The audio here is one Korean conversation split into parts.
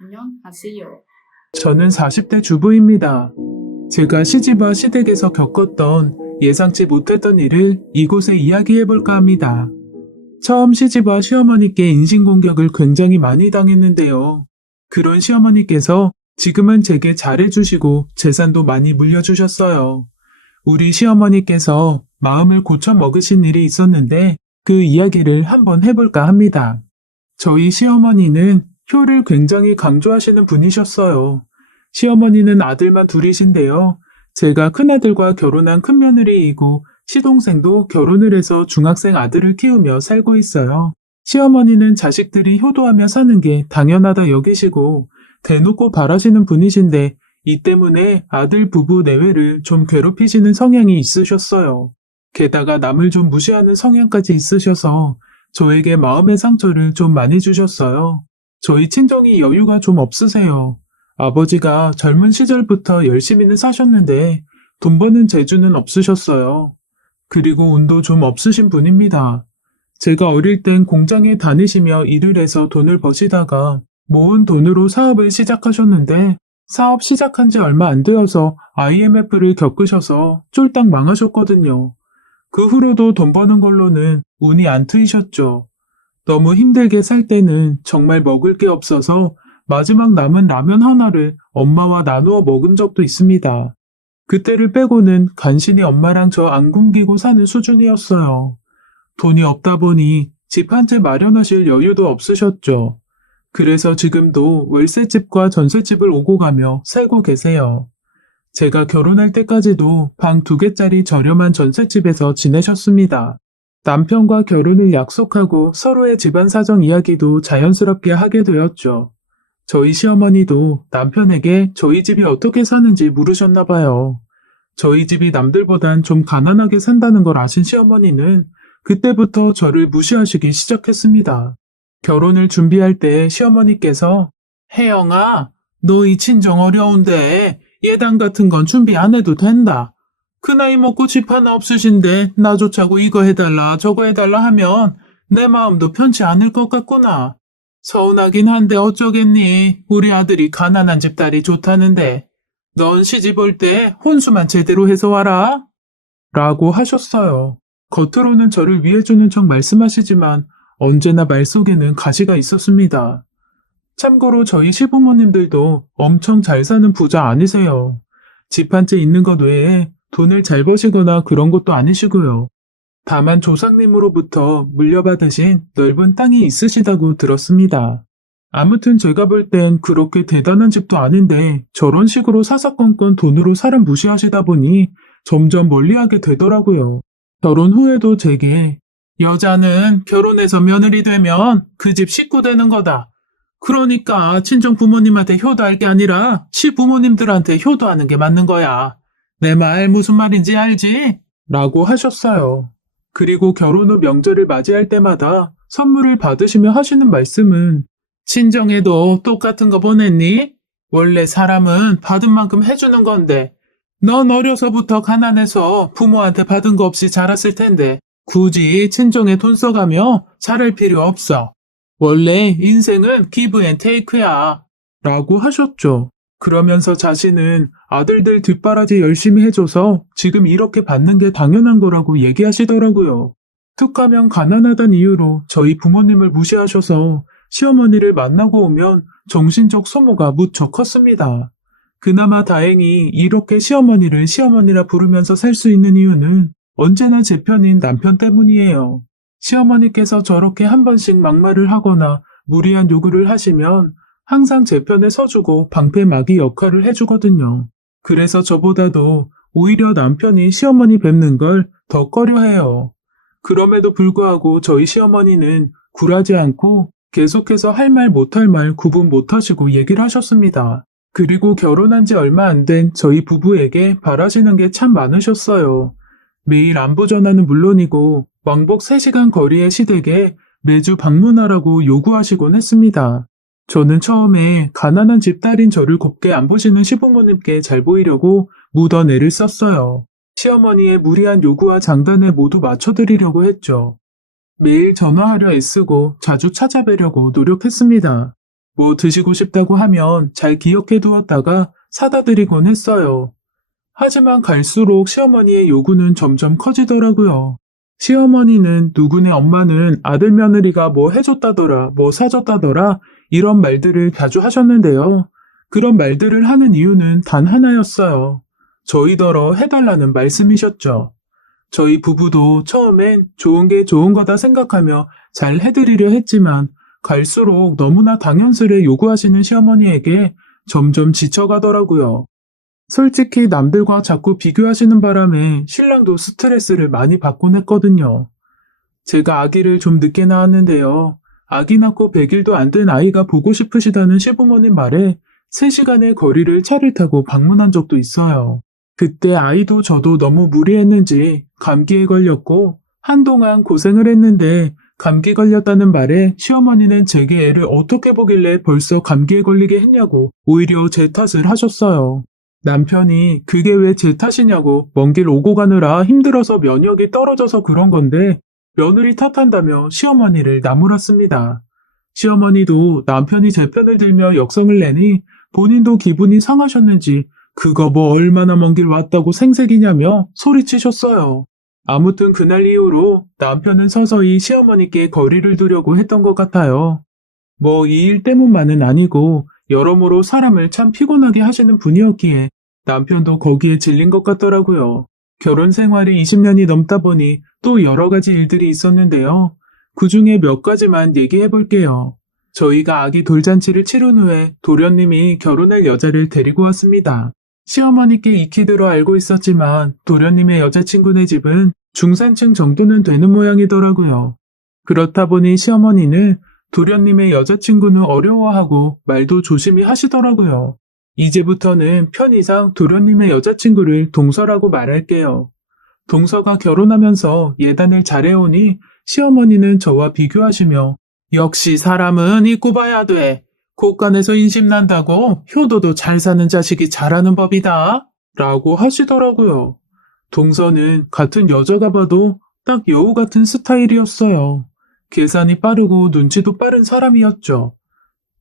안녕하세요. 저는 40대 주부입니다. 제가 시집와 시댁에서 겪었던 예상치 못했던 일을 이곳에 이야기해볼까 합니다. 처음 시집와 시어머니께 인신공격을 굉장히 많이 당했는데요. 그런 시어머니께서 지금은 제게 잘해주시고 재산도 많이 물려주셨어요. 우리 시어머니께서 마음을 고쳐 먹으신 일이 있었는데 그 이야기를 한번 해볼까 합니다. 저희 시어머니는 효를 굉장히 강조하시는 분이셨어요. 시어머니는 아들만 둘이신데요. 제가 큰아들과 결혼한 큰며느리이고 시동생도 결혼을 해서 중학생 아들을 키우며 살고 있어요. 시어머니는 자식들이 효도하며 사는 게 당연하다 여기시고 대놓고 바라시는 분이신데 이 때문에 아들 부부 내외를 좀 괴롭히시는 성향이 있으셨어요. 게다가 남을 좀 무시하는 성향까지 있으셔서 저에게 마음의 상처를 좀 많이 주셨어요. 저희 친정이 여유가 좀 없으세요. 아버지가 젊은 시절부터 열심히는 사셨는데 돈 버는 재주는 없으셨어요. 그리고 운도 좀 없으신 분입니다. 제가 어릴 땐 공장에 다니시며 일을 해서 돈을 버시다가 모은 돈으로 사업을 시작하셨는데 사업 시작한 지 얼마 안 되어서 IMF를 겪으셔서 쫄딱 망하셨거든요. 그 후로도 돈 버는 걸로는 운이 안 트이셨죠. 너무 힘들게 살 때는 정말 먹을 게 없어서 마지막 남은 라면 하나를 엄마와 나누어 먹은 적도 있습니다. 그때를 빼고는 간신히 엄마랑 저 안 굶기고 사는 수준이었어요. 돈이 없다 보니 집 한 채 마련하실 여유도 없으셨죠. 그래서 지금도 월세집과 전세집을 오고 가며 살고 계세요. 제가 결혼할 때까지도 방 2개짜리 저렴한 전셋집에서 지내셨습니다. 남편과 결혼을 약속하고 서로의 집안 사정 이야기도 자연스럽게 하게 되었죠. 저희 시어머니도 남편에게 저희 집이 어떻게 사는지 물으셨나 봐요. 저희 집이 남들보단 좀 가난하게 산다는 걸 아신 시어머니는 그때부터 저를 무시하시기 시작했습니다. 결혼을 준비할 때 시어머니께서 혜영아, 너 이 친정 어려운데 예단 같은 건 준비 안 해도 된다. 그 나이 먹고 집 하나 없으신데 나조차고 이거 해달라 저거 해달라 하면 내 마음도 편치 않을 것 같구나. 서운하긴 한데 어쩌겠니. 우리 아들이 가난한 집 딸이 좋다는데 넌 시집 올 때 혼수만 제대로 해서 와라. 라고 하셨어요. 겉으로는 저를 위해주는 척 말씀하시지만 언제나 말 속에는 가시가 있었습니다. 참고로 저희 시부모님들도 엄청 잘 사는 부자 아니세요. 집 한 채 있는 것 외에 돈을 잘 버시거나 그런 것도 아니시고요. 다만 조상님으로부터 물려받으신 넓은 땅이 있으시다고 들었습니다. 아무튼 제가 볼 땐 그렇게 대단한 집도 아닌데 저런 식으로 사사건건 돈으로 사람 무시하시다 보니 점점 멀리하게 되더라고요. 결혼 후에도 제게 여자는 결혼해서 며느리 되면 그 집 식구 되는 거다. 그러니까 친정 부모님한테 효도할 게 아니라 시부모님들한테 효도하는 게 맞는 거야. 내 말 무슨 말인지 알지? 라고 하셨어요. 그리고 결혼 후 명절을 맞이할 때마다 선물을 받으시며 하시는 말씀은 친정에도 똑같은 거 보냈니? 원래 사람은 받은 만큼 해주는 건데 넌 어려서부터 가난해서 부모한테 받은 거 없이 자랐을 텐데 굳이 친정에 돈 써가며 잘할 필요 없어. 원래 인생은 기브 앤 테이크야. 라고 하셨죠. 그러면서 자신은 아들들 뒷바라지 열심히 해줘서 지금 이렇게 받는 게 당연한 거라고 얘기하시더라고요. 툭하면 가난하단 이유로 저희 부모님을 무시하셔서 시어머니를 만나고 오면 정신적 소모가 무척 컸습니다. 그나마 다행히 이렇게 시어머니를 시어머니라 부르면서 살 수 있는 이유는 언제나 제 편인 남편 때문이에요. 시어머니께서 저렇게 한 번씩 막말을 하거나 무리한 요구를 하시면 항상 제 편에 서주고 방패막이 역할을 해주거든요. 그래서 저보다도 오히려 남편이 시어머니 뵙는 걸 더 꺼려해요. 그럼에도 불구하고 저희 시어머니는 굴하지 않고 계속해서 할 말 못할 말 구분 못하시고 얘기를 하셨습니다. 그리고 결혼한 지 얼마 안 된 저희 부부에게 바라시는 게 참 많으셨어요. 매일 안부 전화는 물론이고 왕복 3시간 거리의 시댁에 매주 방문하라고 요구하시곤 했습니다. 저는 처음에 가난한 집딸인 저를 곱게 안 보시는 시부모님께 잘 보이려고 묻어내를 썼어요. 시어머니의 무리한 요구와 장단에 모두 맞춰드리려고 했죠. 매일 전화하려 애쓰고 자주 찾아뵈려고 노력했습니다. 뭐 드시고 싶다고 하면 잘 기억해 두었다가 사다 드리곤 했어요. 하지만 갈수록 시어머니의 요구는 점점 커지더라고요. 시어머니는 누구네 엄마는 아들 며느리가 뭐 해줬다더라, 뭐 사줬다더라, 이런 말들을 자주 하셨는데요. 그런 말들을 하는 이유는 단 하나였어요. 저희더러 해달라는 말씀이셨죠. 저희 부부도 처음엔 좋은 게 좋은 거다 생각하며 잘 해드리려 했지만 갈수록 너무나 당연스레 요구하시는 시어머니에게 점점 지쳐가더라고요. 솔직히 남들과 자꾸 비교하시는 바람에 신랑도 스트레스를 많이 받곤 했거든요. 제가 아기를 좀 늦게 낳았는데요. 아기 낳고 100일도 안 된 아이가 보고 싶으시다는 시부모님 말에 3시간의 거리를 차를 타고 방문한 적도 있어요. 그때 아이도 저도 너무 무리했는지 감기에 걸렸고 한동안 고생을 했는데 감기 걸렸다는 말에 시어머니는 제게 애를 어떻게 보길래 벌써 감기에 걸리게 했냐고 오히려 제 탓을 하셨어요. 남편이 그게 왜 제 탓이냐고 먼 길 오고 가느라 힘들어서 면역이 떨어져서 그런 건데 며느리 탓한다며 시어머니를 나무랐습니다. 시어머니도 남편이 제 편을 들며 역성을 내니 본인도 기분이 상하셨는지 그거 뭐 얼마나 먼 길 왔다고 생색이냐며 소리치셨어요. 아무튼 그날 이후로 남편은 서서히 시어머니께 거리를 두려고 했던 것 같아요. 뭐 이 일 때문만은 아니고 여러모로 사람을 참 피곤하게 하시는 분이었기에 남편도 거기에 질린 것 같더라고요. 결혼 생활이 20년이 넘다 보니 또 여러 가지 일들이 있었는데요. 그 중에 몇 가지만 얘기해 볼게요. 저희가 아기 돌잔치를 치른 후에 도련님이 결혼할 여자를 데리고 왔습니다. 시어머니께 익히 들어 알고 있었지만 도련님의 여자친구네 집은 중산층 정도는 되는 모양이더라고요. 그렇다 보니 시어머니는 도련님의 여자친구는 어려워하고 말도 조심히 하시더라고요. 이제부터는 편의상 도련님의 여자친구를 동서라고 말할게요. 동서가 결혼하면서 예단을 잘해오니 시어머니는 저와 비교하시며 역시 사람은 잊고 봐야 돼. 곳간에서 인심난다고 효도도 잘 사는 자식이 잘하는 법이다. 라고 하시더라고요. 동서는 같은 여자가 봐도 딱 여우 같은 스타일이었어요. 계산이 빠르고 눈치도 빠른 사람이었죠.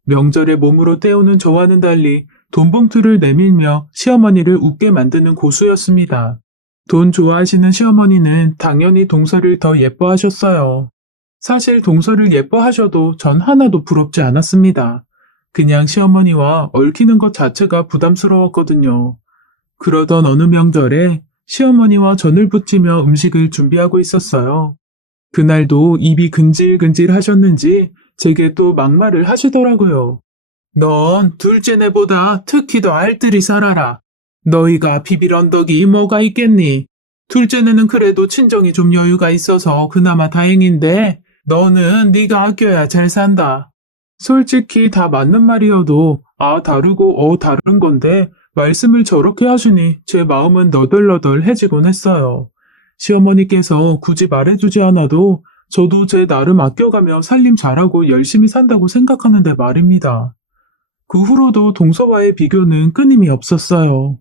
명절에 몸으로 때우는 저와는 달리 돈봉투를 내밀며 시어머니를 웃게 만드는 고수였습니다. 돈 좋아하시는 시어머니는 당연히 동서를 더 예뻐하셨어요. 사실 동서를 예뻐하셔도 전 하나도 부럽지 않았습니다. 그냥 시어머니와 얽히는 것 자체가 부담스러웠거든요. 그러던 어느 명절에 시어머니와 전을 부치며 음식을 준비하고 있었어요. 그날도 입이 근질근질 하셨는지 제게 또 막말을 하시더라고요. 넌 둘째네보다 특히 더 알뜰히 살아라. 너희가 비빌 언덕이 뭐가 있겠니? 둘째네는 그래도 친정이 좀 여유가 있어서 그나마 다행인데 너는 네가 아껴야 잘 산다. 솔직히 다 맞는 말이어도 다르고 다른 건데 말씀을 저렇게 하시니 제 마음은 너덜너덜해지곤 했어요. 시어머니께서 굳이 말해주지 않아도 저도 제 나름 아껴가며 살림 잘하고 열심히 산다고 생각하는데 말입니다. 그 후로도 동서와의 비교는 끊임이 없었어요.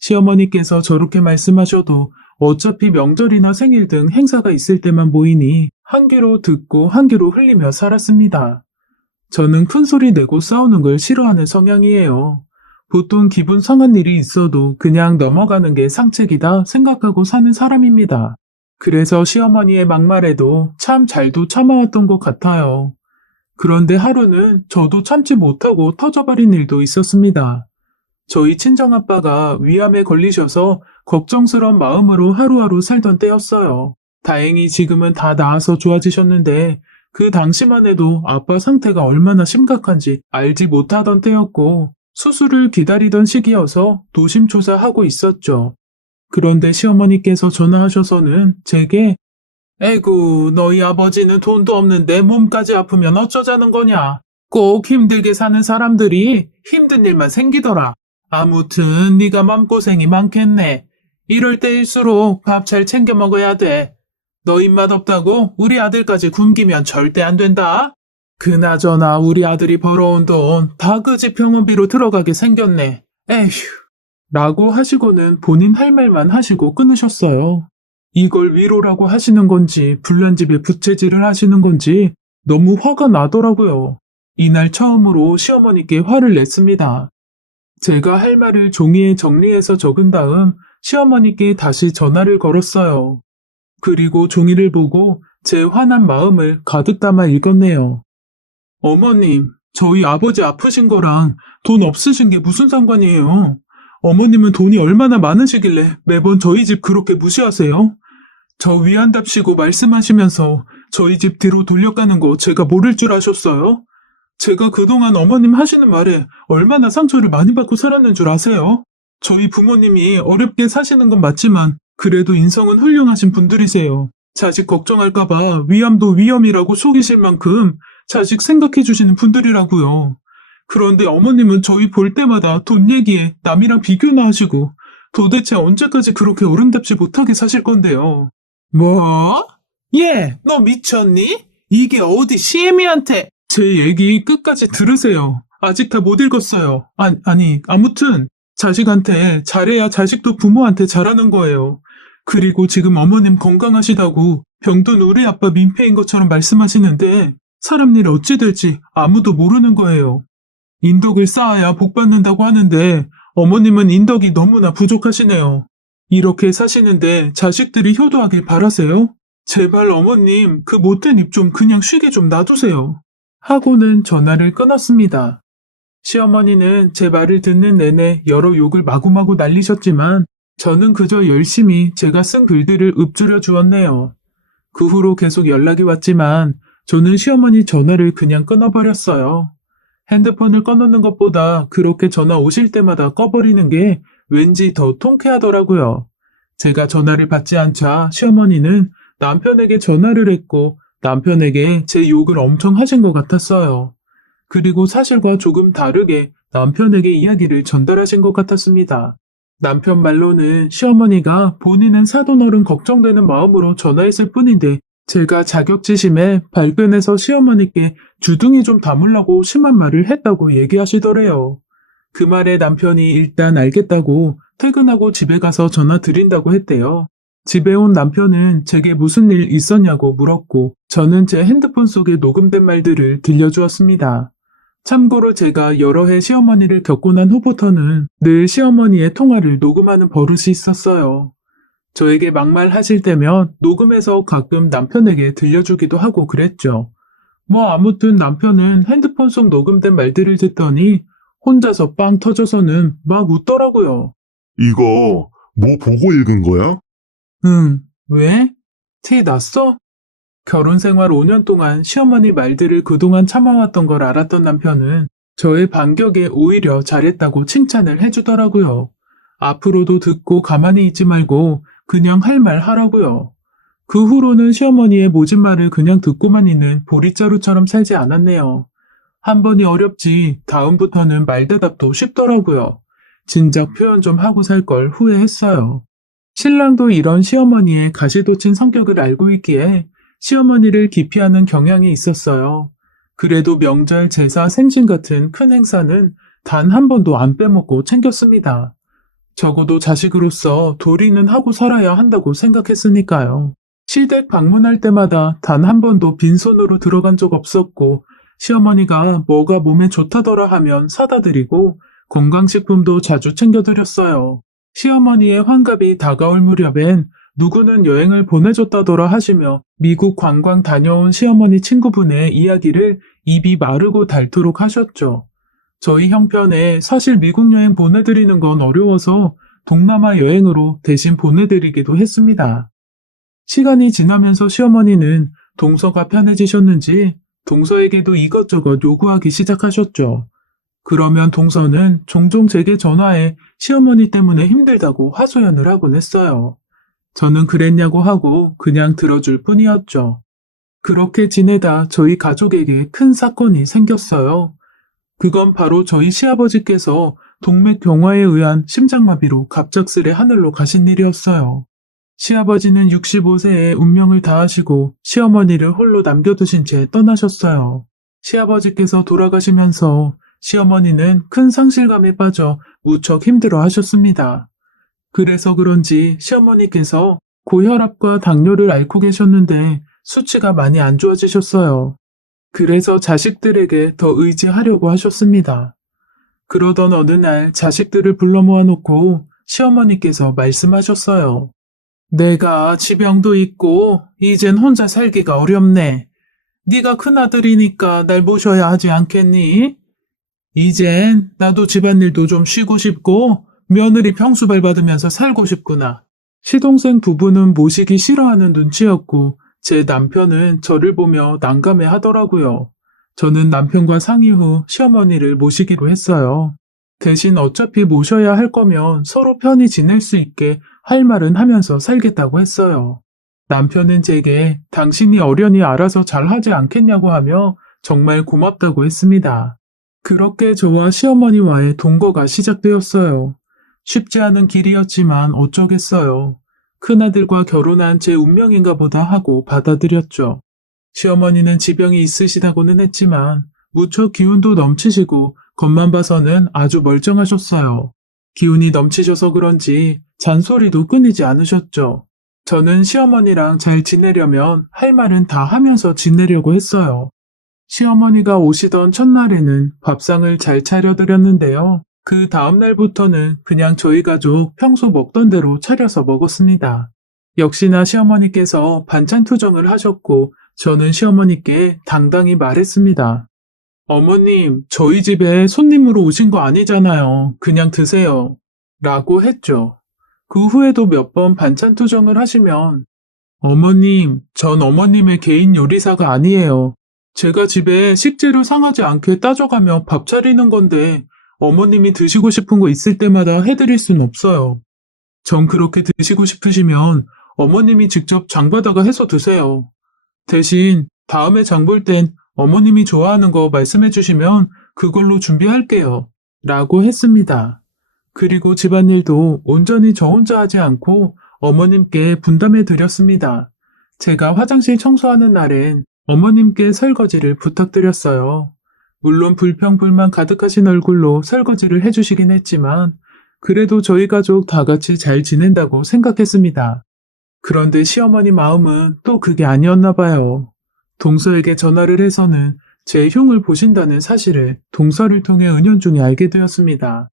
시어머니께서 저렇게 말씀하셔도 어차피 명절이나 생일 등 행사가 있을 때만 보이니 한 귀로 듣고 한 귀로 흘리며 살았습니다. 저는 큰 소리 내고 싸우는 걸 싫어하는 성향이에요. 보통 기분 상한 일이 있어도 그냥 넘어가는 게 상책이다 생각하고 사는 사람입니다. 그래서 시어머니의 막말에도 참 잘도 참아왔던 것 같아요. 그런데 하루는 저도 참지 못하고 터져버린 일도 있었습니다. 저희 친정아빠가 위암에 걸리셔서 걱정스러운 마음으로 하루하루 살던 때였어요. 다행히 지금은 다 나아서 좋아지셨는데 그 당시만 해도 아빠 상태가 얼마나 심각한지 알지 못하던 때였고 수술을 기다리던 시기여서 노심초사하고 있었죠. 그런데 시어머니께서 전화하셔서는 제게 에구, 너희 아버지는 돈도 없는데 몸까지 아프면 어쩌자는 거냐. 꼭 힘들게 사는 사람들이 힘든 일만 생기더라. 아무튼 네가 맘고생이 많겠네. 이럴 때일수록 밥 잘 챙겨 먹어야 돼. 너 입맛 없다고 우리 아들까지 굶기면 절대 안 된다. 그나저나 우리 아들이 벌어온 돈 다 그 집 병원비로 들어가게 생겼네. 에휴. 라고 하시고는 본인 할 말만 하시고 끊으셨어요. 이걸 위로라고 하시는 건지 불난 집에 부채질을 하시는 건지 너무 화가 나더라고요. 이날 처음으로 시어머니께 화를 냈습니다. 제가 할 말을 종이에 정리해서 적은 다음 시어머니께 다시 전화를 걸었어요. 그리고 종이를 보고 제 화난 마음을 가득 담아 읽었네요. 어머님, 저희 아버지 아프신 거랑 돈 없으신 게 무슨 상관이에요? 어머님은 돈이 얼마나 많으시길래 매번 저희 집 그렇게 무시하세요? 저 위안답시고 말씀하시면서 저희 집 뒤로 돌려가는 거 제가 모를 줄 아셨어요? 제가 그동안 어머님 하시는 말에 얼마나 상처를 많이 받고 살았는 줄 아세요? 저희 부모님이 어렵게 사시는 건 맞지만 그래도 인성은 훌륭하신 분들이세요. 자식 걱정할까봐 위암도 위험이라고 속이실 만큼 자식 생각해 주시는 분들이라고요. 그런데 어머님은 저희 볼 때마다 돈 얘기에 남이랑 비교나 하시고 도대체 언제까지 그렇게 어른답지 못하게 사실 건데요. 뭐? 얘, 너 미쳤니? 이게 어디 시애미한테 제 얘기 끝까지 들으세요. 아직 다 못 읽었어요. 아무튼 자식한테 잘해야 자식도 부모한테 잘하는 거예요. 그리고 지금 어머님 건강하시다고 병든 우리 아빠 민폐인 것처럼 말씀하시는데 사람 일 어찌 될지 아무도 모르는 거예요. 인덕을 쌓아야 복 받는다고 하는데 어머님은 인덕이 너무나 부족하시네요. 이렇게 사시는데 자식들이 효도하길 바라세요? 제발 어머님 그 못된 입 좀 그냥 쉬게 좀 놔두세요. 하고는 전화를 끊었습니다. 시어머니는 제 말을 듣는 내내 여러 욕을 마구마구 날리셨지만 저는 그저 열심히 제가 쓴 글들을 읊조려 주었네요. 그 후로 계속 연락이 왔지만 저는 시어머니 전화를 그냥 끊어버렸어요. 핸드폰을 꺼놓는 것보다 그렇게 전화 오실 때마다 꺼버리는 게 왠지 더 통쾌하더라고요. 제가 전화를 받지 않자 시어머니는 남편에게 전화를 했고 남편에게 제 욕을 엄청 하신 것 같았어요. 그리고 사실과 조금 다르게 남편에게 이야기를 전달하신 것 같았습니다. 남편 말로는 시어머니가 본인은 사돈어른 걱정되는 마음으로 전화했을 뿐인데 제가 자격지심에 발끈해서 시어머니께 주둥이 좀 담으려고 심한 말을 했다고 얘기하시더래요. 그 말에 남편이 일단 알겠다고 퇴근하고 집에 가서 전화 드린다고 했대요. 집에 온 남편은 제게 무슨 일 있었냐고 물었고 저는 제 핸드폰 속에 녹음된 말들을 들려주었습니다. 참고로 제가 여러 해 시어머니를 겪고 난 후부터는 늘 시어머니의 통화를 녹음하는 버릇이 있었어요. 저에게 막말하실 때면 녹음해서 가끔 남편에게 들려주기도 하고 그랬죠. 뭐 아무튼 남편은 핸드폰 속 녹음된 말들을 듣더니 혼자서 빵 터져서는 막 웃더라고요. 이거 뭐 보고 읽은 거야? 응, 왜? 티 났어? 결혼 생활 5년 동안 시어머니 말들을 그동안 참아왔던 걸 알았던 남편은 저의 반격에 오히려 잘했다고 칭찬을 해주더라고요. 앞으로도 듣고 가만히 있지 말고 그냥 할 말 하라고요. 그 후로는 시어머니의 모진 말을 그냥 듣고만 있는 보릿자루처럼 살지 않았네요. 한 번이 어렵지 다음부터는 말대답도 쉽더라고요. 진작 표현 좀 하고 살 걸 후회했어요. 신랑도 이런 시어머니의 가시돋친 성격을 알고 있기에 시어머니를 기피하는 경향이 있었어요. 그래도 명절, 제사, 생신 같은 큰 행사는 단 한 번도 안 빼먹고 챙겼습니다. 적어도 자식으로서 도리는 하고 살아야 한다고 생각했으니까요. 시댁 방문할 때마다 단 한 번도 빈손으로 들어간 적 없었고 시어머니가 뭐가 몸에 좋다더라 하면 사다 드리고 건강식품도 자주 챙겨드렸어요. 시어머니의 환갑이 다가올 무렵엔 누구는 여행을 보내줬다더라 하시며 미국 관광 다녀온 시어머니 친구분의 이야기를 입이 마르고 닳도록 하셨죠. 저희 형편에 사실 미국 여행 보내드리는 건 어려워서 동남아 여행으로 대신 보내드리기도 했습니다. 시간이 지나면서 시어머니는 동서가 편해지셨는지 동서에게도 이것저것 요구하기 시작하셨죠. 그러면 동서는 종종 제게 전화해 시어머니 때문에 힘들다고 하소연을 하곤 했어요. 저는 그랬냐고 하고 그냥 들어줄 뿐이었죠. 그렇게 지내다 저희 가족에게 큰 사건이 생겼어요. 그건 바로 저희 시아버지께서 동맥경화에 의한 심장마비로 갑작스레 하늘로 가신 일이었어요. 시아버지는 65세에 운명을 다하시고 시어머니를 홀로 남겨두신 채 떠나셨어요. 시아버지께서 돌아가시면서 시어머니는 큰 상실감에 빠져 무척 힘들어 하셨습니다. 그래서 그런지 시어머니께서 고혈압과 당뇨를 앓고 계셨는데 수치가 많이 안 좋아지셨어요. 그래서 자식들에게 더 의지하려고 하셨습니다. 그러던 어느 날 자식들을 불러 모아놓고 시어머니께서 말씀하셨어요. 내가 지병도 있고 이젠 혼자 살기가 어렵네. 네가 큰아들이니까 날 모셔야 하지 않겠니? 이젠 나도 집안일도 좀 쉬고 싶고 며느리 평수발 받으면서 살고 싶구나. 시동생 부부는 모시기 싫어하는 눈치였고 제 남편은 저를 보며 난감해 하더라고요. 저는 남편과 상의 후 시어머니를 모시기로 했어요. 대신 어차피 모셔야 할 거면 서로 편히 지낼 수 있게 할 말은 하면서 살겠다고 했어요. 남편은 제게 당신이 어련히 알아서 잘 하지 않겠냐고 하며 정말 고맙다고 했습니다. 그렇게 저와 시어머니와의 동거가 시작되었어요. 쉽지 않은 길이었지만 어쩌겠어요. 큰아들과 결혼한 제 운명인가 보다 하고 받아들였죠. 시어머니는 지병이 있으시다고는 했지만 무척 기운도 넘치시고 겉만 봐서는 아주 멀쩡하셨어요. 기운이 넘치셔서 그런지 잔소리도 끊이지 않으셨죠. 저는 시어머니랑 잘 지내려면 할 말은 다 하면서 지내려고 했어요. 시어머니가 오시던 첫날에는 밥상을 잘 차려드렸는데요. 그 다음날부터는 그냥 저희 가족 평소 먹던 대로 차려서 먹었습니다. 역시나 시어머니께서 반찬 투정을 하셨고 저는 시어머니께 당당히 말했습니다. 어머님, 저희 집에 손님으로 오신 거 아니잖아요. 그냥 드세요. 라고 했죠. 그 후에도 몇 번 반찬 투정을 하시면 어머님, 전 어머님의 개인 요리사가 아니에요. 제가 집에 식재료 상하지 않게 따져가며 밥 차리는 건데 어머님이 드시고 싶은 거 있을 때마다 해드릴 순 없어요. 전 그렇게 드시고 싶으시면 어머님이 직접 장바다가 해서 드세요. 대신 다음에 장볼 땐 어머님이 좋아하는 거 말씀해 주시면 그걸로 준비할게요. 라고 했습니다. 그리고 집안일도 온전히 저 혼자 하지 않고 어머님께 분담해 드렸습니다. 제가 화장실 청소하는 날엔 어머님께 설거지를 부탁드렸어요. 물론 불평불만 가득하신 얼굴로 설거지를 해주시긴 했지만 그래도 저희 가족 다 같이 잘 지낸다고 생각했습니다. 그런데 시어머니 마음은 또 그게 아니었나 봐요. 동서에게 전화를 해서는 제 흉을 보신다는 사실을 동서를 통해 은연중에 알게 되었습니다.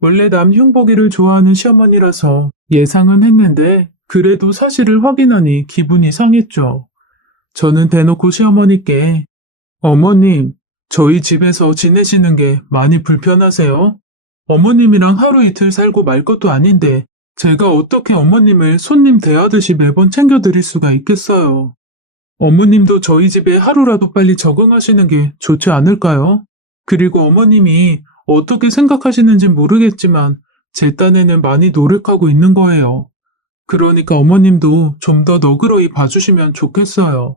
원래 남 흉보기를 좋아하는 시어머니라서 예상은 했는데 그래도 사실을 확인하니 기분이 상했죠. 저는 대놓고 시어머니께 어머님, 저희 집에서 지내시는 게 많이 불편하세요? 어머님이랑 하루 이틀 살고 말 것도 아닌데 제가 어떻게 어머님을 손님 대하듯이 매번 챙겨드릴 수가 있겠어요. 어머님도 저희 집에 하루라도 빨리 적응하시는 게 좋지 않을까요? 그리고 어머님이 어떻게 생각하시는지 모르겠지만 제 딴에는 많이 노력하고 있는 거예요. 그러니까 어머님도 좀 더 너그러이 봐주시면 좋겠어요.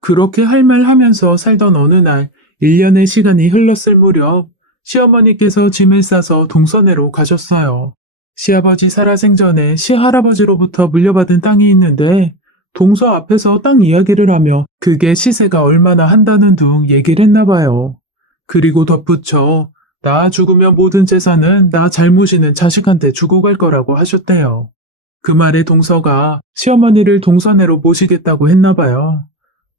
그렇게 할 말 하면서 살던 어느 날 1년의 시간이 흘렀을 무렵 시어머니께서 짐을 싸서 동서내로 가셨어요. 시아버지 살아생전에 시할아버지로부터 물려받은 땅이 있는데 동서 앞에서 땅 이야기를 하며 그게 시세가 얼마나 한다는 둥 얘기를 했나 봐요. 그리고 덧붙여 나 죽으면 모든 재산은 나 잘 모시는 자식한테 주고 갈 거라고 하셨대요. 그 말에 동서가 시어머니를 동서내로 모시겠다고 했나 봐요.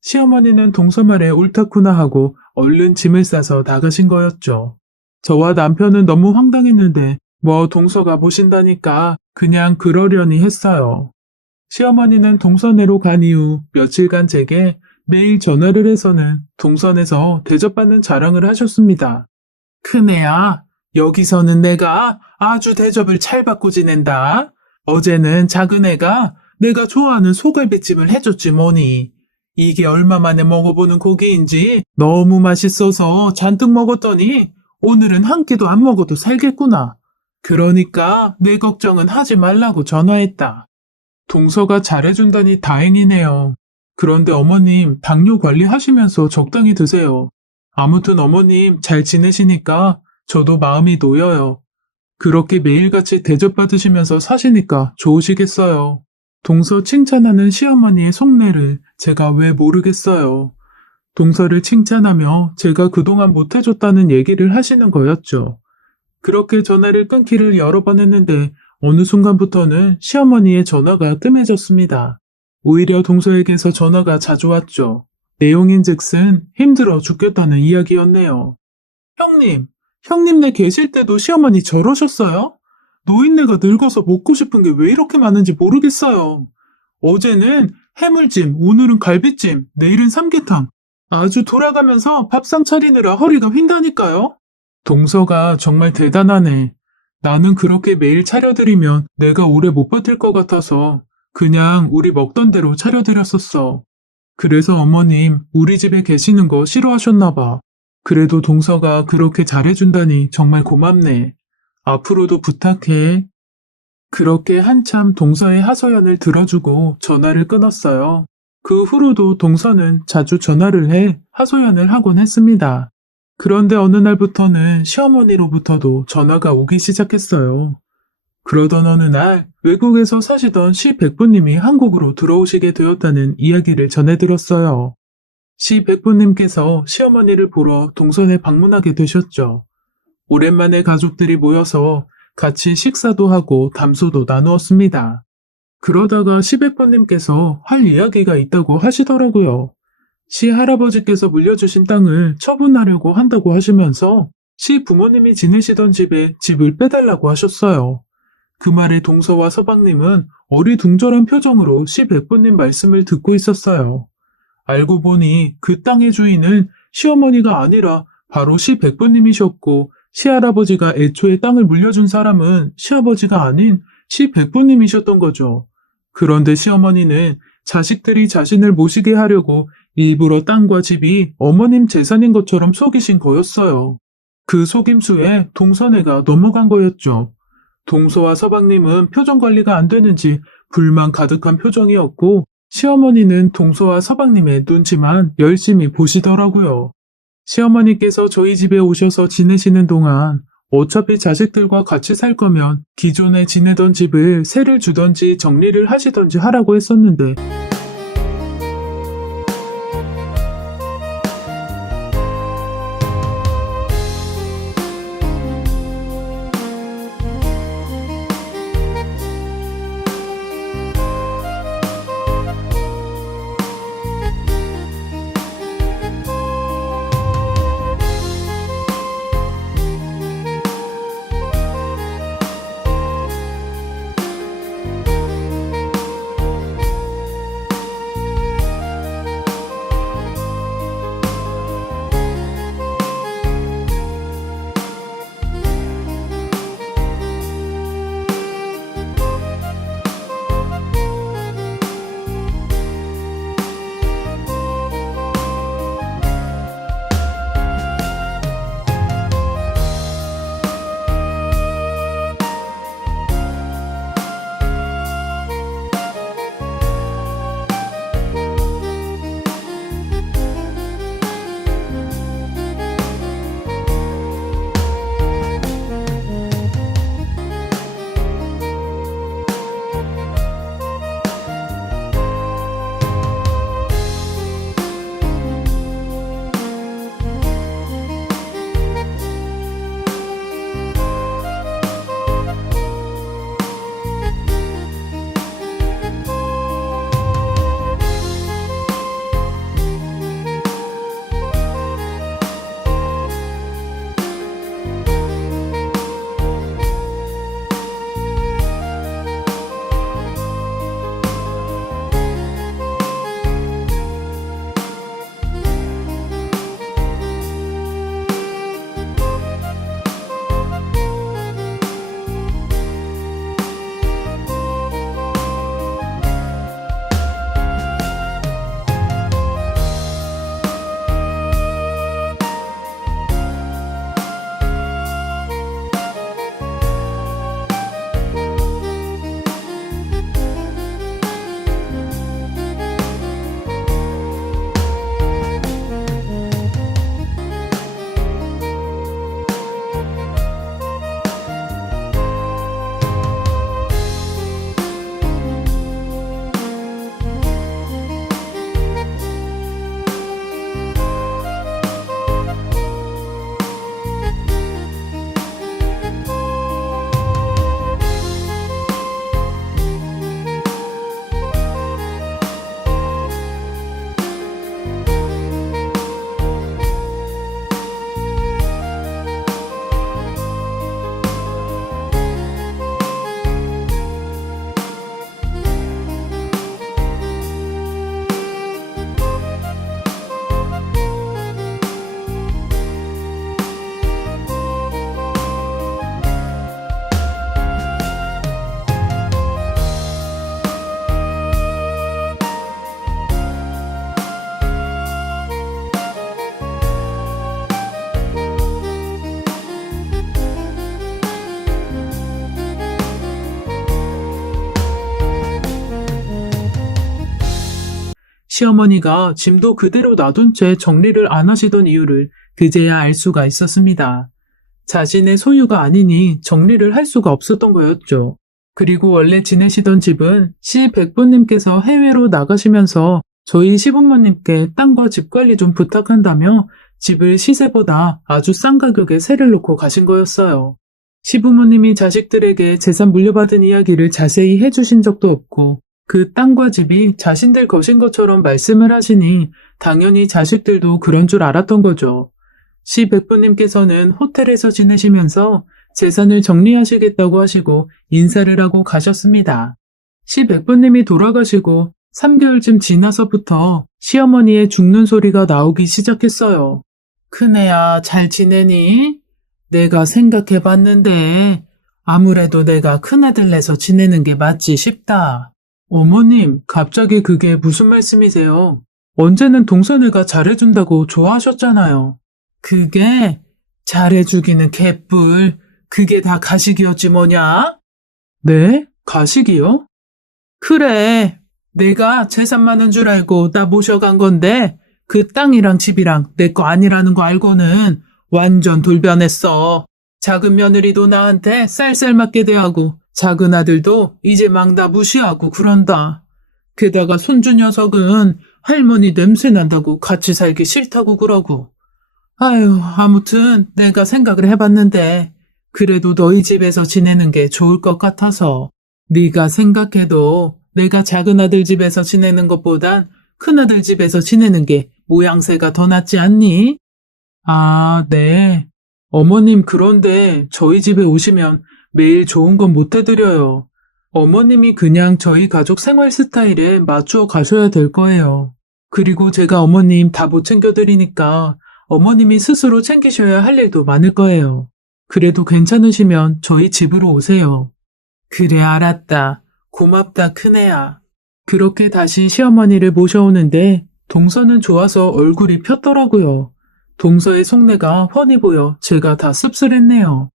시어머니는 동서 말에 옳다구나 하고 얼른 짐을 싸서 나가신 거였죠. 저와 남편은 너무 황당했는데 뭐 동서가 모신다니까 그냥 그러려니 했어요. 시어머니는 동서내로 간 이후 며칠간 제게 매일 전화를 해서는 동선에서 대접받는 자랑을 하셨습니다. 큰애야, 여기서는 내가 아주 대접을 잘 받고 지낸다. 어제는 작은애가 내가 좋아하는 소갈비찜을 해줬지 뭐니. 이게 얼마 만에 먹어보는 고기인지 너무 맛있어서 잔뜩 먹었더니 오늘은 한 끼도 안 먹어도 살겠구나. 그러니까 내 걱정은 하지 말라고 전화했다. 동서가 잘해준다니 다행이네요. 그런데 어머님 당뇨 관리하시면서 적당히 드세요. 아무튼 어머님 잘 지내시니까 저도 마음이 놓여요. 그렇게 매일같이 대접받으시면서 사시니까 좋으시겠어요. 동서 칭찬하는 시어머니의 속내를 제가 왜 모르겠어요. 동서를 칭찬하며 제가 그동안 못해줬다는 얘기를 하시는 거였죠. 그렇게 전화를 끊기를 여러 번 했는데 어느 순간부터는 시어머니의 전화가 뜸해졌습니다. 오히려 동서에게서 전화가 자주 왔죠. 내용인즉슨 힘들어 죽겠다는 이야기였네요. 형님네 계실 때도 시어머니 저러셨어요? 노인네가 늙어서 먹고 싶은 게 왜 이렇게 많은지 모르겠어요. 어제는 해물찜, 오늘은 갈비찜, 내일은 삼계탕. 아주 돌아가면서 밥상 차리느라 허리가 휜다니까요. 동서가 정말 대단하네. 나는 그렇게 매일 차려드리면 내가 오래 못 버틸 것 같아서 그냥 우리 먹던 대로 차려드렸었어. 그래서 어머님 우리 집에 계시는 거 싫어하셨나 봐. 그래도 동서가 그렇게 잘해준다니 정말 고맙네. 앞으로도 부탁해. 그렇게 한참 동서의 하소연을 들어주고 전화를 끊었어요. 그 후로도 동서는 자주 전화를 해 하소연을 하곤 했습니다. 그런데 어느 날부터는 시어머니로부터도 전화가 오기 시작했어요. 그러던 어느 날 외국에서 사시던 시 백부님이 한국으로 들어오시게 되었다는 이야기를 전해들었어요. 시 백부님께서 시어머니를 보러 동선에 방문하게 되셨죠. 오랜만에 가족들이 모여서 같이 식사도 하고 담소도 나누었습니다. 그러다가 시 백부님께서 할 이야기가 있다고 하시더라고요. 시 할아버지께서 물려주신 땅을 처분하려고 한다고 하시면서 시 부모님이 지내시던 집에 집을 빼달라고 하셨어요. 그 말에 동서와 서방님은 어리둥절한 표정으로 시 백부님 말씀을 듣고 있었어요. 알고 보니 그 땅의 주인은 시어머니가 아니라 바로 시 백부님이셨고 시할아버지가 애초에 땅을 물려준 사람은 시아버지가 아닌 시 백부님이셨던 거죠. 그런데 시어머니는 자식들이 자신을 모시게 하려고 일부러 땅과 집이 어머님 재산인 것처럼 속이신 거였어요. 그 속임수에 동서네가 넘어간 거였죠. 동서와 서방님은 표정 관리가 안 되는지 불만 가득한 표정이었고 시어머니는 동서와 서방님의 눈치만 열심히 보시더라고요. 시어머니께서 저희 집에 오셔서 지내시는 동안 어차피 자식들과 같이 살 거면 기존에 지내던 집을 세를 주던지 정리를 하시던지 하라고 했었는데 시어머니가 짐도 그대로 놔둔 채 정리를 안 하시던 이유를 그제야 알 수가 있었습니다. 자신의 소유가 아니니 정리를 할 수가 없었던 거였죠. 그리고 원래 지내시던 집은 시백부님께서 해외로 나가시면서 저희 시부모님께 땅과 집 관리 좀 부탁한다며 집을 시세보다 아주 싼 가격에 세를 놓고 가신 거였어요. 시부모님이 자식들에게 재산 물려받은 이야기를 자세히 해주신 적도 없고 그 땅과 집이 자신들 것인 것처럼 말씀을 하시니 당연히 자식들도 그런 줄 알았던 거죠. 시백부님께서는 호텔에서 지내시면서 재산을 정리하시겠다고 하시고 인사를 하고 가셨습니다. 시백부님이 돌아가시고 3개월쯤 지나서부터 시어머니의 죽는 소리가 나오기 시작했어요. 큰애야, 잘 지내니? 내가 생각해봤는데 아무래도 내가 큰아들 내서 지내는 게 맞지 싶다. 어머님, 갑자기 그게 무슨 말씀이세요? 언제는 동서애가 잘해준다고 좋아하셨잖아요. 그게 잘해주기는 개뿔. 그게 다 가식이었지 뭐냐? 네? 가식이요? 그래. 내가 재산 많은 줄 알고 나 모셔간 건데 그 땅이랑 집이랑 내 거 아니라는 거 알고는 완전 돌변했어. 작은 며느리도 나한테 쌀쌀맞게 대하고 작은 아들도 이제 막 나 무시하고 그런다. 게다가 손주 녀석은 할머니 냄새 난다고 같이 살기 싫다고 그러고. 아유, 아무튼 내가 생각을 해봤는데 그래도 너희 집에서 지내는 게 좋을 것 같아서. 네가 생각해도 내가 작은 아들 집에서 지내는 것보단 큰 아들 집에서 지내는 게 모양새가 더 낫지 않니? 아, 네. 어머님, 그런데 저희 집에 오시면 매일 좋은 건 못 해드려요. 어머님이 그냥 저희 가족 생활 스타일에 맞추어 가셔야 될 거예요. 그리고 제가 어머님 다 못 챙겨드리니까 어머님이 스스로 챙기셔야 할 일도 많을 거예요. 그래도 괜찮으시면 저희 집으로 오세요. 그래, 알았다. 고맙다, 큰애야. 그렇게 다시 시어머니를 모셔오는데 동서는 좋아서 얼굴이 폈더라고요. 동서의 속내가 훤히 보여 제가 다 씁쓸했네요.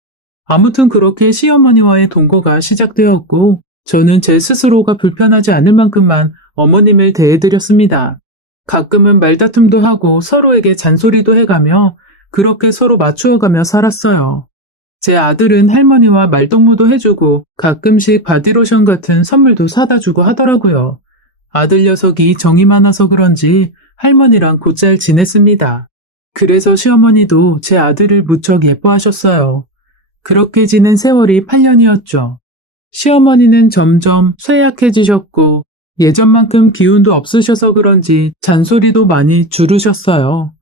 아무튼 그렇게 시어머니와의 동거가 시작되었고 저는 제 스스로가 불편하지 않을 만큼만 어머님을 대해드렸습니다. 가끔은 말다툼도 하고 서로에게 잔소리도 해가며 그렇게 서로 맞추어가며 살았어요. 제 아들은 할머니와 말동무도 해주고 가끔씩 바디로션 같은 선물도 사다 주고 하더라고요. 아들 녀석이 정이 많아서 그런지 할머니랑 곧잘 지냈습니다. 그래서 시어머니도 제 아들을 무척 예뻐하셨어요. 그렇게 지낸 세월이 8년이었죠. 시어머니는 점점 쇠약해지셨고 예전만큼 기운도 없으셔서 그런지 잔소리도 많이 줄으셨어요.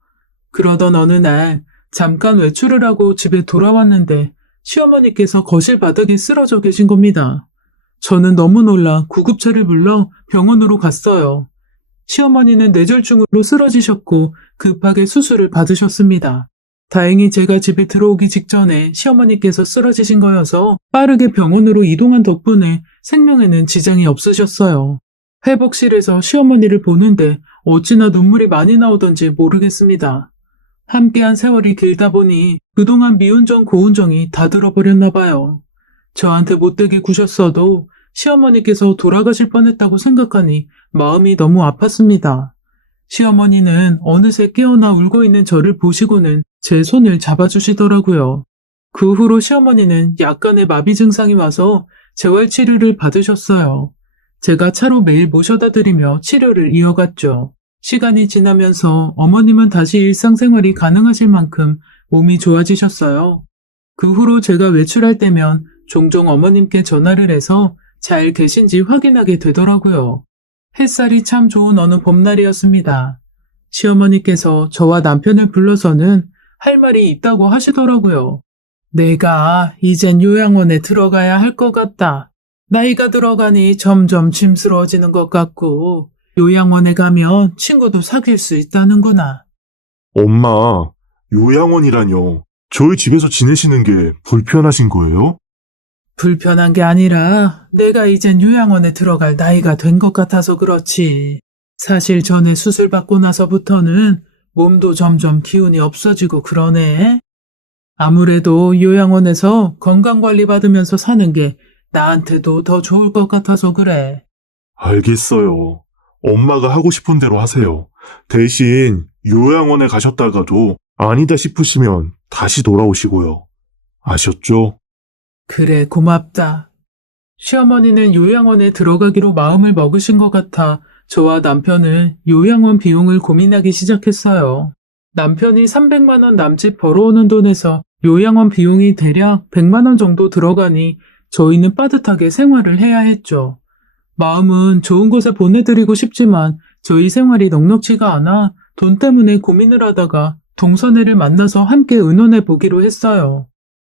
그러던 어느 날 잠깐 외출을 하고 집에 돌아왔는데 시어머니께서 거실 바닥에 쓰러져 계신 겁니다. 저는 너무 놀라 구급차를 불러 병원으로 갔어요. 시어머니는 뇌졸중으로 쓰러지셨고 급하게 수술을 받으셨습니다. 다행히 제가 집에 들어오기 직전에 시어머니께서 쓰러지신 거여서 빠르게 병원으로 이동한 덕분에 생명에는 지장이 없으셨어요. 회복실에서 시어머니를 보는데 어찌나 눈물이 많이 나오던지 모르겠습니다. 함께한 세월이 길다 보니 그동안 미운정 고운정이 다 들어버렸나 봐요. 저한테 못되게 구셨어도 시어머니께서 돌아가실 뻔했다고 생각하니 마음이 너무 아팠습니다. 시어머니는 어느새 깨어나 울고 있는 저를 보시고는 제 손을 잡아주시더라고요. 그 후로 시어머니는 약간의 마비 증상이 와서 재활치료를 받으셨어요. 제가 차로 매일 모셔다 드리며 치료를 이어갔죠. 시간이 지나면서 어머님은 다시 일상생활이 가능하실 만큼 몸이 좋아지셨어요. 그 후로 제가 외출할 때면 종종 어머님께 전화를 해서 잘 계신지 확인하게 되더라고요. 햇살이 참 좋은 어느 봄날이었습니다. 시어머니께서 저와 남편을 불러서는 할 말이 있다고 하시더라고요. 내가 이젠 요양원에 들어가야 할 것 같다. 나이가 들어가니 점점 짐스러워지는 것 같고 요양원에 가면 친구도 사귈 수 있다는구나. 엄마, 요양원이라뇨. 저희 집에서 지내시는 게 불편하신 거예요? 불편한 게 아니라 내가 이젠 요양원에 들어갈 나이가 된 것 같아서 그렇지. 사실 전에 수술 받고 나서부터는 몸도 점점 기운이 없어지고 그러네. 아무래도 요양원에서 건강관리 받으면서 사는 게 나한테도 더 좋을 것 같아서 그래. 알겠어요. 엄마가 하고 싶은 대로 하세요. 대신 요양원에 가셨다가도 아니다 싶으시면 다시 돌아오시고요. 아셨죠? 그래, 고맙다. 시어머니는 요양원에 들어가기로 마음을 먹으신 것 같아 저와 남편은 요양원 비용을 고민하기 시작했어요. 남편이 300만 원 남짓 벌어오는 돈에서 요양원 비용이 대략 100만 원 정도 들어가니 저희는 빠듯하게 생활을 해야 했죠. 마음은 좋은 곳에 보내드리고 싶지만 저희 생활이 넉넉지가 않아 돈 때문에 고민을 하다가 동선애를 만나서 함께 의논해 보기로 했어요.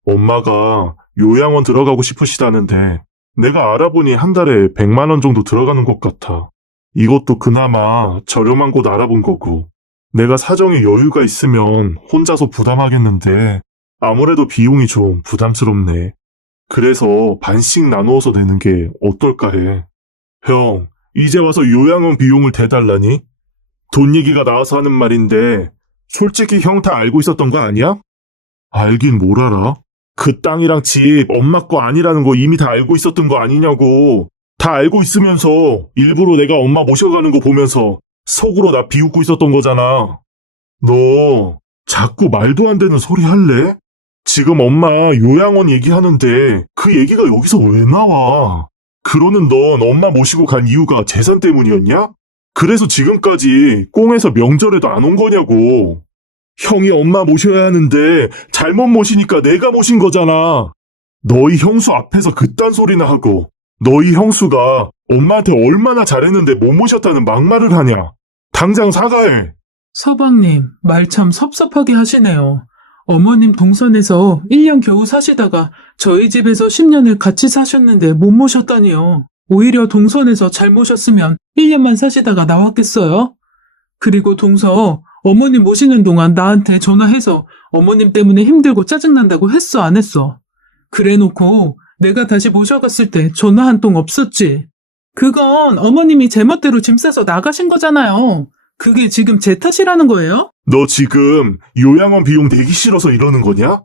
엄마가 요양원 들어가고 싶으시다는데 내가 알아보니 한 달에 100만 원 정도 들어가는 것 같아. 이것도 그나마 저렴한 곳 알아본 거고. 내가 사정에 여유가 있으면 혼자서 부담하겠는데 아무래도 비용이 좀 부담스럽네. 그래서 반씩 나누어서 내는 게 어떨까 해. 형, 이제 와서 요양원 비용을 대달라니? 돈 얘기가 나와서 하는 말인데 솔직히 형 다 알고 있었던 거 아니야? 알긴 뭘 알아? 그 땅이랑 집 엄마 거 아니라는 거 이미 다 알고 있었던 거 아니냐고. 다 알고 있으면서 일부러 내가 엄마 모셔가는 거 보면서 속으로 나 비웃고 있었던 거잖아. 너 자꾸 말도 안 되는 소리 할래? 지금 엄마 요양원 얘기하는데 그 얘기가 여기서 왜 나와? 그러는 넌 엄마 모시고 간 이유가 재산 때문이었냐? 그래서 지금까지 꽁에서 명절에도 안 온 거냐고. 형이 엄마 모셔야 하는데 잘못 모시니까 내가 모신 거잖아. 너희 형수 앞에서 그딴 소리나 하고 너희 형수가 엄마한테 얼마나 잘했는데 못 모셨다는 막말을 하냐. 당장 사과해. 서방님, 말 참 섭섭하게 하시네요. 어머님 동선에서 1년 겨우 사시다가 저희 집에서 10년을 같이 사셨는데 못 모셨다니요. 오히려 동선에서 잘 모셨으면 1년만 사시다가 나왔겠어요? 그리고 동서, 어머님 모시는 동안 나한테 전화해서 어머님 때문에 힘들고 짜증난다고 했어, 안 했어? 그래 놓고 내가 다시 모셔갔을 때 전화 한 통 없었지. 그건 어머님이 제멋대로 짐 싸서 나가신 거잖아요. 그게 지금 제 탓이라는 거예요? 너 지금 요양원 비용 내기 싫어서 이러는 거냐?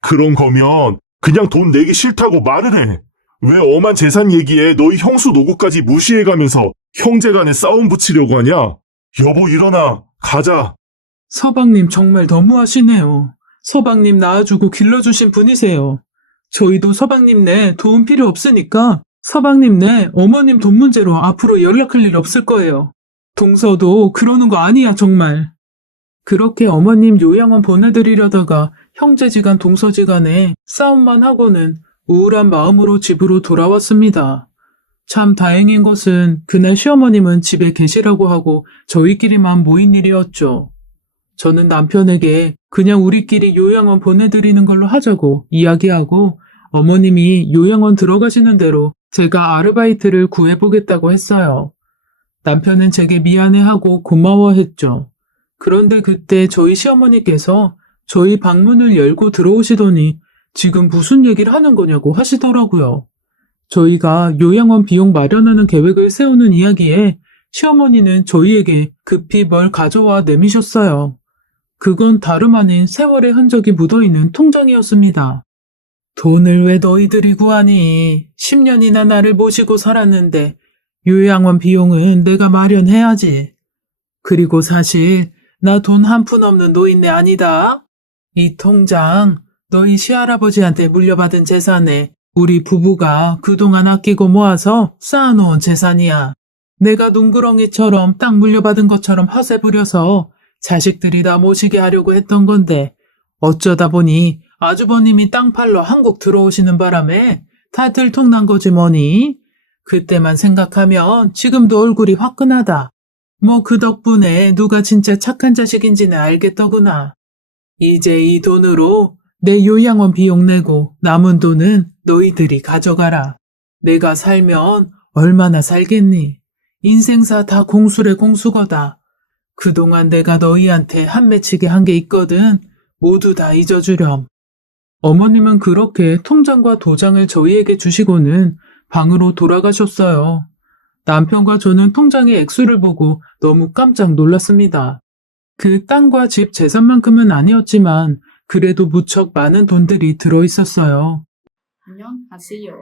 그런 거면 그냥 돈 내기 싫다고 말을 해. 왜 엄한 재산 얘기에 너희 형수 노고까지 무시해가면서 형제간에 싸움 붙이려고 하냐? 여보 일어나. 가자. 서방님 정말 너무하시네요. 서방님 낳아주고 길러주신 분이세요. 저희도 서방님네 도움 필요 없으니까 서방님네 어머님 돈 문제로 앞으로 연락할 일 없을 거예요. 동서도 그러는 거 아니야 정말. 그렇게 어머님 요양원 보내드리려다가 형제지간 동서지간에 싸움만 하고는 우울한 마음으로 집으로 돌아왔습니다. 참 다행인 것은 그날 시어머님은 집에 계시라고 하고 저희끼리만 모인 일이었죠. 저는 남편에게 그냥 우리끼리 요양원 보내드리는 걸로 하자고 이야기하고 어머님이 요양원 들어가시는 대로 제가 아르바이트를 구해보겠다고 했어요. 남편은 제게 미안해하고 고마워했죠. 그런데 그때 저희 시어머니께서 저희 방문을 열고 들어오시더니 지금 무슨 얘기를 하는 거냐고 하시더라고요. 저희가 요양원 비용 마련하는 계획을 세우는 이야기에 시어머니는 저희에게 급히 뭘 가져와 내미셨어요. 그건 다름 아닌 세월의 흔적이 묻어있는 통장이었습니다. 돈을 왜 너희들이 구하니? 10년이나 나를 모시고 살았는데 요양원 비용은 내가 마련해야지. 그리고 사실 나 돈 한 푼 없는 노인네 아니다. 이 통장 너희 시할아버지한테 물려받은 재산에 우리 부부가 그동안 아끼고 모아서 쌓아놓은 재산이야. 내가 눈구렁이처럼 땅 물려받은 것처럼 허세 부려서 자식들이 나 모시게 하려고 했던 건데 어쩌다 보니 아주버님이 땅 팔러 한국 들어오시는 바람에 다 들통난 거지 뭐니? 그때만 생각하면 지금도 얼굴이 화끈하다. 뭐 그 덕분에 누가 진짜 착한 자식인지는 알겠더구나. 이제 이 돈으로 내 요양원 비용 내고 남은 돈은 너희들이 가져가라. 내가 살면 얼마나 살겠니? 인생사 다 공수래 공수거다. 그동안 내가 너희한테 한 맺히게 한 게 있거든. 모두 다 잊어주렴. 어머님은 그렇게 통장과 도장을 저희에게 주시고는 방으로 돌아가셨어요. 남편과 저는 통장의 액수를 보고 너무 깜짝 놀랐습니다. 그 땅과 집 재산만큼은 아니었지만 그래도 무척 많은 돈들이 들어있었어요. 안녕하세요.